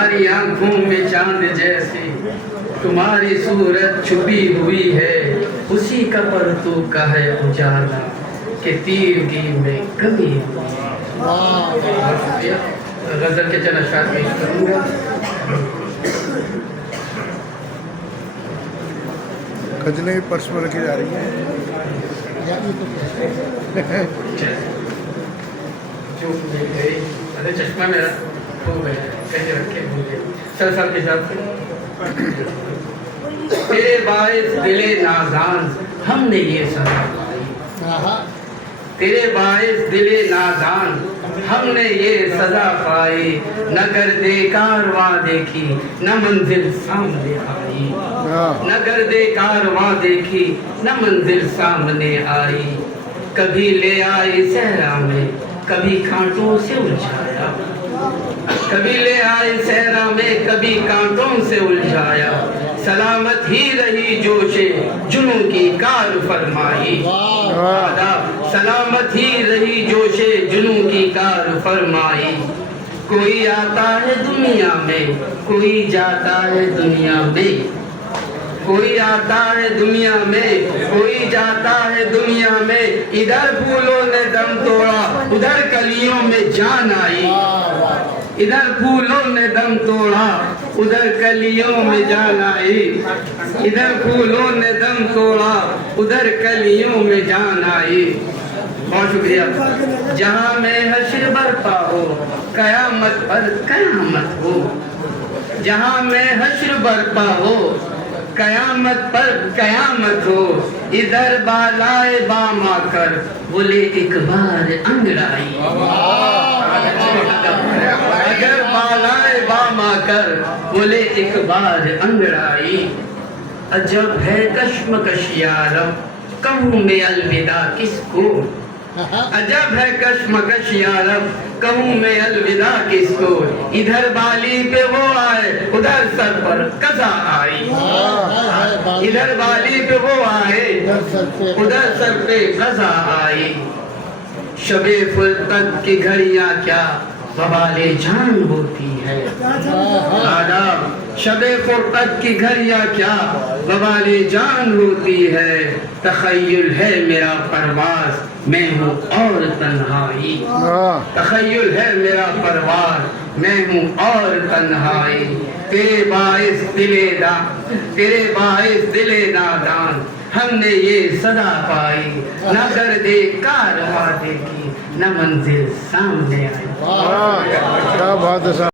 تمہاری آنکھوں میں چاند جیسی تمہاری صورت چھپی ہوئی ہے، اسی کا پرتو کا ہے اجالا کہ تیرگی میں کمی ہوئی ہے۔ غزل کے چند اشعار پیش کروں گا۔ کجنے بھی پرس میں رکھی جا رہی ہیں۔ ارے چشمہ میرا کھو گیا، کہیں رکھے مجھے سر سال کے ساتھ تیرے باعث دل نازان ہم نے یہ سزا پائی، تیرے باعث دل نازان ہم نے یہ سزا پائی، نہ گردے کارواں دیکھی نہ منزل سامنے آئی، نہ گردے کارواں دیکھی نہ منزل سامنے آئی، کبھی لے آئی صحرا میں کبھی کانٹوں سے الجھایا، کبھی لے آئی صحرا میں کبھی کانٹوں سے الجھایا، سلامت ہی رہی جوش جنوں کی کار فرمائی، سلامت ہی رہی جوش جنوں کی کار فرمائی، کوئی آتا ہے دنیا میں کوئی جاتا ہے دنیا میں، کوئی آتا ہے دنیا میں کوئی جاتا ہے دنیا میں، ادھر پھولوں نے دم توڑا ادھر کلیوں میں جان آئی، ادھر پھولوں نے دم توڑا ادھر کلیوں میں جان آئی، ادھر پھولوں نے دم توڑا ادھر کلیوں میں جان آئی۔ بہت شکریہ۔ جہاں میں حشر برپا ہو قیامت پر قیامت ہو، جہاں میں حشر برپا ہو قیامت پر قیامت ہو، ادھر بالائے بام آ کر بولے ایک بار انگڑائی، اگر بالائے بام آ کر بولے ایک بار انگڑائی، عجب ہے کشمکش یارب کہوں میں الوداع کس کو، عجب ہے کشمکش یارب کہوں میں الوداع کس کو، ادھر بالی پہ وہ آئے ادھر سر پر قضا آئی، ادھر بالی پہ وہ آئے ادھر سر پہ قضا آئی، شب فرقت کی گھڑیاں کیا وبال جان ہوتی ہے، آداب شب فرقت کی گھڑیاں کیا وبال جان ہوتی ہے، تخیل ہے میرا پرواز میں ہوں اور تنہائی، تخیل ہے میرا پرواز میں ہوں اور تنہائی، تیرے باعث دل نادان ہم نے یہ سزا پائی، نہ گردے کارواں دیکھی نہ منزل سامنے آئی۔ کیا بات ہے صاحب۔